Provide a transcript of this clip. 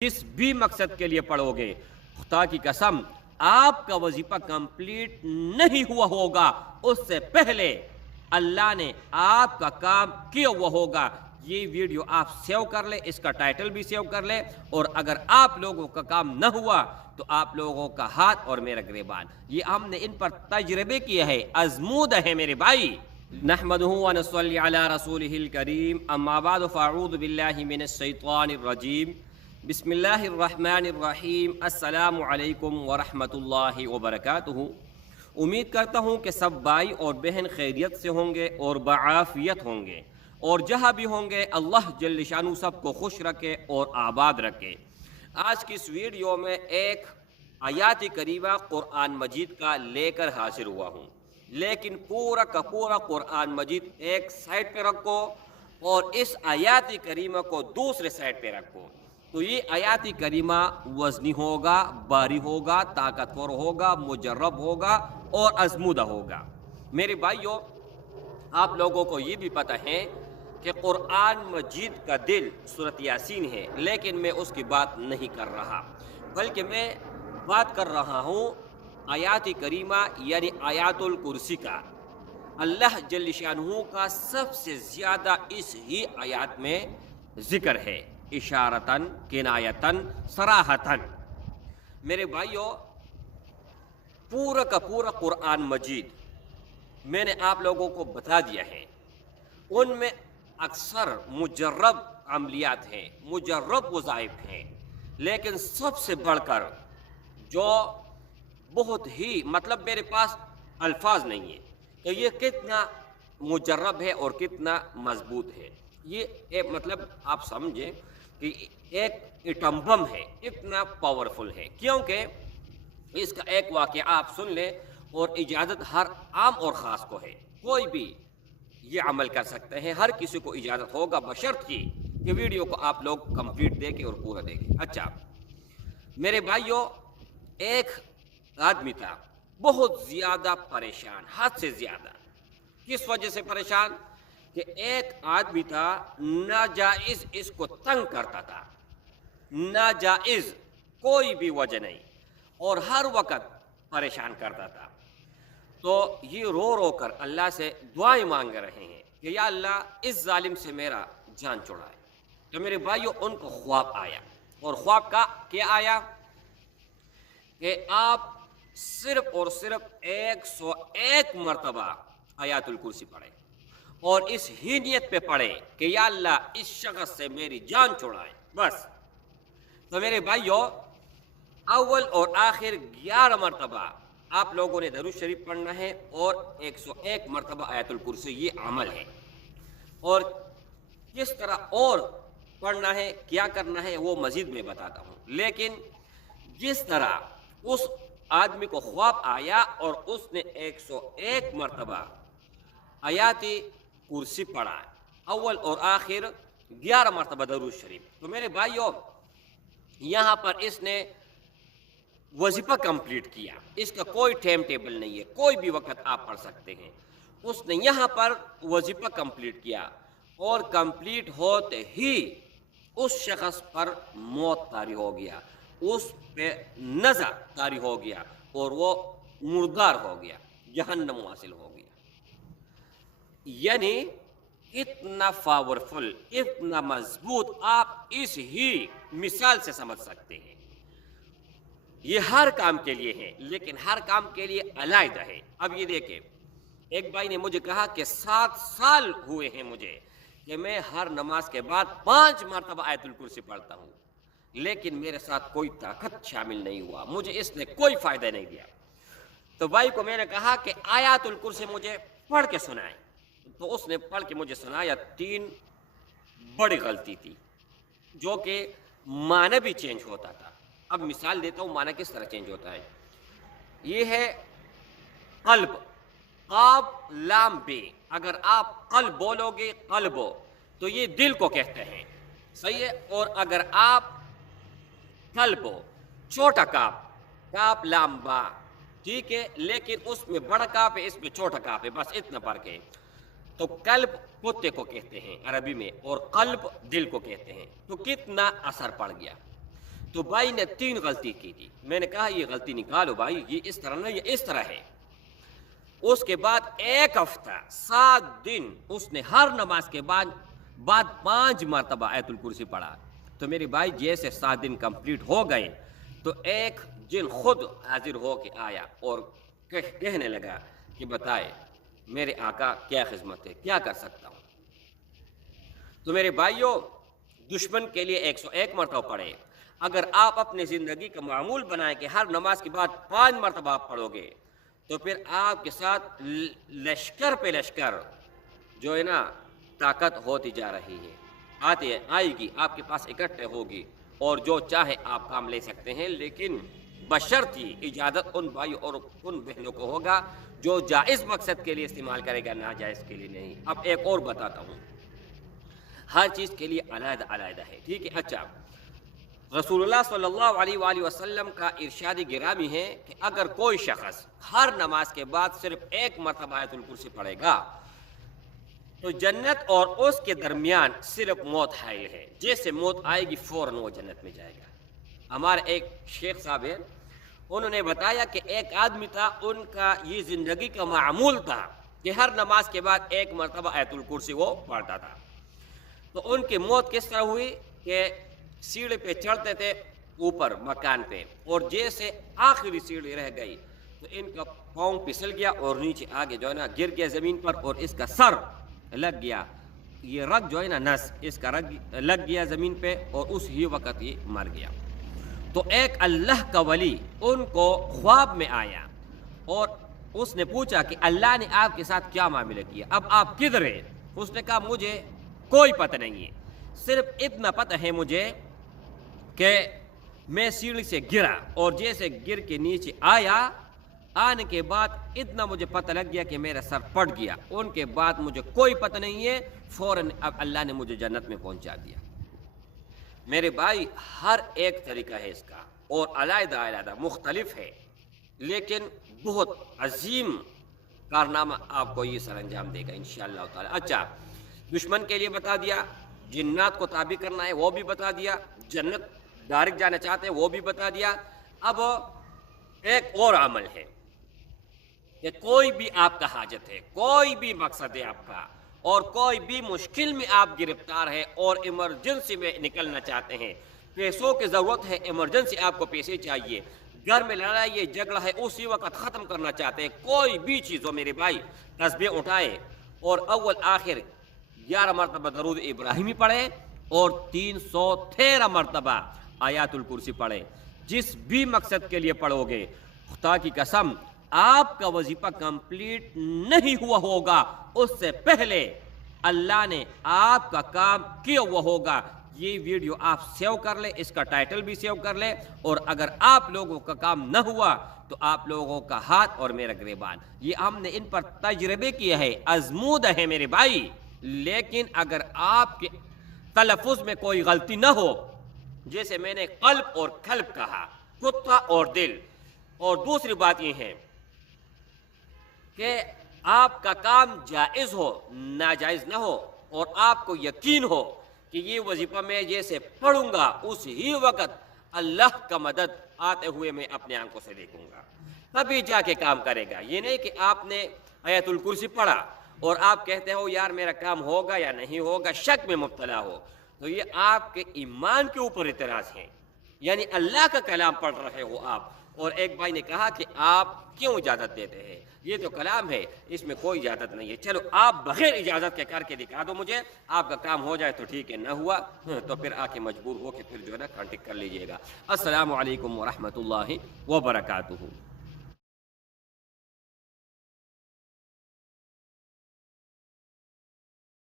जिस भी मकसद के लिए पढ़ोगे, खुदा की कसम आपका वजीफा कंप्लीट नहीं हुआ होगा, उससे पहले अल्लाह ने आपका काम किया हुआ होगा। ये वीडियो आप सेव कर ले, इसका टाइटल भी सेव कर ले, और अगर आप लोगों का काम न हुआ तो आप लोगों का हाथ और मेरा गिरबान, ये हमने इन पर तजर्बे किए हैं, आजमूद है मेरे भाई। नहमदुहु व नसल्ली अला रसूलिहिल करीम, अम्मा बाद फ़अऊज़ु बिल्लाहि मिनश शैतानिर रजीम, बिस्मिल्लाहिर्रहमानिर्रहीम, अस्सलामु अलैकुम व रहमतुल्लाहि व बरकातुहू। उम्मीद करता हूँ कि सब भाई और बहन खैरियत से होंगे और बआफियत होंगे, और जहाँ भी होंगे अल्लाह जल्ल शानु सबको खुश रखे और आबाद रखे। आज की इस वीडियो में एक आयात करीमा कुरान मजीद का लेकर हाजिर हुआ हूँ, लेकिन पूरा का पूरा कुरान मजीद एक साइड पे रखो और इस आयात करीमा को दूसरे साइड पे रखो, तो ये आयात करीमा वज़नी होगा, बारी होगा, ताकतवर होगा, मुजर्रब होगा और आज़मूदा होगा। मेरे भाइयों, आप लोगों को ये भी पता है कि कुरान मजीद का दिल सूरत यासीन है, लेकिन मैं उसकी बात नहीं कर रहा, बल्कि मैं बात कर रहा हूँ आयात करीमा यानी आयातुल कुर्सी का। अल्लाह जल्ल शानुहु का सबसे ज़्यादा इस ही आयात में ज़िक्र है, इशारतन, किनायतन, सराहतन। मेरे भाइयों, पूरा का पूरा कुरान मजीद मैंने आप लोगों को बता दिया है, उनमें अक्सर मुजर्रब अमलियात हैं, मुजर्रब वज़ाइफ हैं, लेकिन सबसे बढ़कर जो बहुत ही मतलब मेरे पास अल्फाज नहीं है कि ये कितना मुजर्रब है और कितना मजबूत है। ये मतलब आप समझें कि एक एटम बम है, इतना पावरफुल है, क्योंकि इसका एक वाक़या आप सुन लें और इजाज़त हर आम और ख़ास को है, कोई भी ये अमल कर सकते हैं, हर किसी को इजाज़त होगा, बशर्त की कि वीडियो को आप लोग कंप्लीट देखें और पूरा देखें। अच्छा मेरे भाइयों, एक आदमी था बहुत ज़्यादा परेशान, हद से ज़्यादा। किस वजह से परेशान? कि एक आदमी था नाजायज़ इसको तंग करता था, नाजायज़ कोई भी वजह नहीं, और हर वक्त परेशान करता था। तो ये रो रो कर अल्लाह से दुआएं मांग रहे हैं कि या अल्लाह इस जालिम से मेरा जान छुड़ाए। तो मेरे भाइयों, उनको ख्वाब आया, और ख्वाब का क्या आया कि आप सिर्फ और सिर्फ 101 मरतबा आयातुल कुर्सी पढ़े, और इस ही नियत पे पढ़े कि या अल्लाह इस शख्स से मेरी जान छुड़ाए, बस। तो मेरे भाइयों, अव्वल और आखिर 11 मरतबा आप लोगों ने दरूद शरीफ पढ़ना है, और 101 मरतबा आयतुल कुर्सी, ये अमल है। और किस तरह और पढ़ना है, क्या करना है, वो मज़ीद मैं बताता हूँ, लेकिन जिस तरह उस आदमी को ख्वाब आया और उसने 101 मरतबा आयाती कुर्सी पढ़ा, अव्वल और आखिर 11 मरतबा दरूद शरीफ, तो मेरे भाइयों यहाँ पर इसने वजीफा कंप्लीट किया। इसका कोई टाइम टेबल नहीं है, कोई भी वक्त आप पढ़ सकते हैं। उसने यहाँ पर वजीफा कंप्लीट किया, और कंप्लीट होते ही उस शख्स पर मौत तारी हो गया, उस पे नज़र तारी हो गया, और वो मुर्दार हो गया, जहन्नम हासिल हो गया। यानी इतना पावरफुल, इतना मजबूत, आप इस ही मिसाल से समझ सकते हैं। ये हर काम के लिए है, लेकिन हर काम के लिए अलग है। अब ये देखें, एक भाई ने मुझे कहा कि 7 साल हुए हैं मुझे कि मैं हर नमाज के बाद 5 मरतबा आयतुल कुर्सी पढ़ता हूँ, लेकिन मेरे साथ कोई ताकत शामिल नहीं हुआ, मुझे इसने कोई फ़ायदा नहीं दिया। तो भाई को मैंने कहा कि आयतुल कुर्सी मुझे पढ़ के सुनाए, तो उसने पढ़ के मुझे सुनाया। 3 बड़ी गलती थी, जो कि माना भी चेंज होता था। अब मिसाल देता हूँ माना किस तरह चेंज होता है। ये है कल्ब, काब लाम बे, अगर आप कल्ब बोलोगे, कल्बो, तो ये दिल को कहते हैं, सही है। और अगर आप कल्बो, छोटा काप, काप लाम बा, ठीक है, लेकिन उसमें बड़ा काप है, इसमें छोटा काप है, बस इतना फर्क है। तो कल्ब कुत्ते को कहते हैं अरबी में, और कल्ब दिल को कहते हैं। तो कितना असर पड़ गया। تو بھائی نے 3 غلطی کی تھی. میں نے کہا یہ غلطی نکالو بھائی، یہ اس طرح نہیں، یہ اس طرح ہے. اس کے بعد 1 ہفتہ 7 دن اس نے ہر نماز کے بعد 5 مرتبہ آیت الکرسی پڑھا. تو میرے بھائی جیسے 7 دن کمپلیٹ ہو گئے تو ایک جن خود حاضر ہو کے آیا اور کہنے لگا کہ بتائے میرے آقا کیا خدمت ہے، کیا کر سکتا ہوں. تو میرے بھائیوں، دشمن کے لیے 101 مرتبہ پڑھے. اگر آپ اپنے زندگی کا معمول بنائیں کہ ہر نماز کے بعد 5 مرتبہ آپ پڑھو گے تو پھر آپ کے ساتھ لشکر پہ لشکر جو ہے نا طاقت ہوتی جا رہی ہے، آئے گی آپ کے پاس اکٹھے ہوگی اور جو چاہے آپ کام لے سکتے ہیں، لیکن بشرطی اجازت ان بھائیوں اور ان بہنوں کو ہوگا جو جائز مقصد کے لیے استعمال کرے گا، ناجائز کے لیے نہیں. اب ایک اور بتاتا ہوں، ہر چیز کے لیے علیحدہ علیحدہ ہے، ٹھیک ہے. اچھا، رسول اللہ صلی اللہ علیہ وآلہ وسلم کا ارشاد گرامی ہے کہ اگر کوئی شخص ہر نماز کے بعد صرف 1 مرتبہ آیت الکرسی پڑھے گا تو جنت اور اس کے درمیان صرف موت حائل ہے. جیسے موت آئے گی فوراً وہ جنت میں جائے گا. ہمارے ایک شیخ صاحب ہیں، انہوں نے بتایا کہ ایک آدمی تھا، ان کا یہ زندگی کا معمول تھا کہ ہر نماز کے بعد 1 مرتبہ آیت الکرسی وہ پڑھتا تھا. تو ان کی موت کس طرح ہوئی کہ سیڑھی پہ چڑھتے تھے اوپر مکان پہ، اور جیسے آخری سیڑھی رہ گئی تو ان کا پاؤں پھسل گیا اور نیچے آگے جو ہے نا گر گیا زمین پر، اور اس کا سر لگ گیا، یہ رگ جو ہے نا نس، اس کا رگ لگ گیا زمین پہ اور اس ہی وقت یہ مر گیا. تو ایک اللہ کا ولی ان کو خواب میں آیا اور اس نے پوچھا کہ اللہ نے آپ کے ساتھ کیا معاملہ کیا، اب آپ کدھر ہیں؟ اس نے کہا مجھے کوئی پتہ نہیں ہے، صرف اتنا پتہ ہے مجھے کہ میں سیڑھی سے گرا اور جیسے گر کے نیچے آنے کے بعد اتنا مجھے پتہ لگ گیا کہ میرا سر پھٹ گیا. ان کے بعد مجھے کوئی پتہ نہیں ہے، فوراً اب اللہ نے مجھے جنت میں پہنچا دیا. میرے بھائی ہر ایک طریقہ ہے اس کا اور علیحدہ علیحدہ مختلف ہے، لیکن بہت عظیم کارنامہ آپ کو یہ سر انجام دے گا انشاءاللہ تعالی. اچھا، دشمن کے لیے بتا دیا، جنات کو تابع کرنا ہے وہ بھی بتا دیا، جنت ڈائریکٹ جانا چاہتے ہیں وہ بھی بتا دیا. اب ایک اور عمل ہے کہ کوئی بھی آپ کا حاجت ہے، کوئی بھی مقصد ہے آپ کا، اور کوئی بھی مشکل میں آپ گرفتار ہے اور ایمرجنسی میں نکلنا چاہتے ہیں، پیسوں کی ضرورت ہے، ایمرجنسی آپ کو پیسے چاہیے، گھر میں لڑائی جھگڑا ہے اسی وقت ختم کرنا چاہتے ہیں، کوئی بھی چیز ہو میرے بھائی، تسبیح اٹھائے اور اول آخر 11 مرتبہ درود ابراہیمی پڑھے اور 313 مرتبہ آیات الکرسی پڑھے. جس بھی مقصد کے لیے پڑھو گے، خدا کی قسم آپ کا وظیفہ کمپلیٹ نہیں ہوا ہوگا، اس سے پہلے اللہ نے آپ کا کام کیا ہوا ہوگا. یہ ویڈیو آپ سیو کر لیں، اس کا ٹائٹل بھی سیو کر لیں، اور اگر آپ لوگوں کا کام نہ ہوا تو آپ لوگوں کا ہاتھ اور میرا گریبان، یہ ہم نے ان پر تجربے کیا ہے، آزمودہ ہے میرے بھائی. لیکن اگر آپ کے تلفظ میں کوئی غلطی نہ ہو، جیسے میں نے قلب اور قلب کہا، کتا اور دل، اور دوسری بات یہ ہے کہ آپ کا کام جائز ہو، ناجائز نہ ہو، اور آپ کو یقین ہو کہ یہ وظیفہ میں جیسے پڑھوں گا اس ہی وقت اللہ کا مدد آتے ہوئے میں اپنے آنکھوں سے دیکھوں گا، تبھی جا کے کام کرے گا. یہ نہیں کہ آپ نے آیت الکرسی پڑھا اور آپ کہتے ہو یار میرا کام ہوگا یا نہیں ہوگا، شک میں مبتلا ہو، تو یہ آپ کے ایمان کے اوپر اعتراض ہے، یعنی اللہ کا کلام پڑھ رہے ہو آپ. اور ایک بھائی نے کہا کہ آپ کیوں اجازت دیتے ہیں، یہ تو کلام ہے، اس میں کوئی اجازت نہیں ہے. چلو آپ بغیر اجازت کے کر کے دکھا دو مجھے، آپ کا کام ہو جائے تو ٹھیک ہے، نہ ہوا تو پھر آ کے مجبور ہو کے پھر جو ہے نا کانٹیکٹ کر لیجئے گا. السلام علیکم ورحمۃ اللہ وبرکاتہ.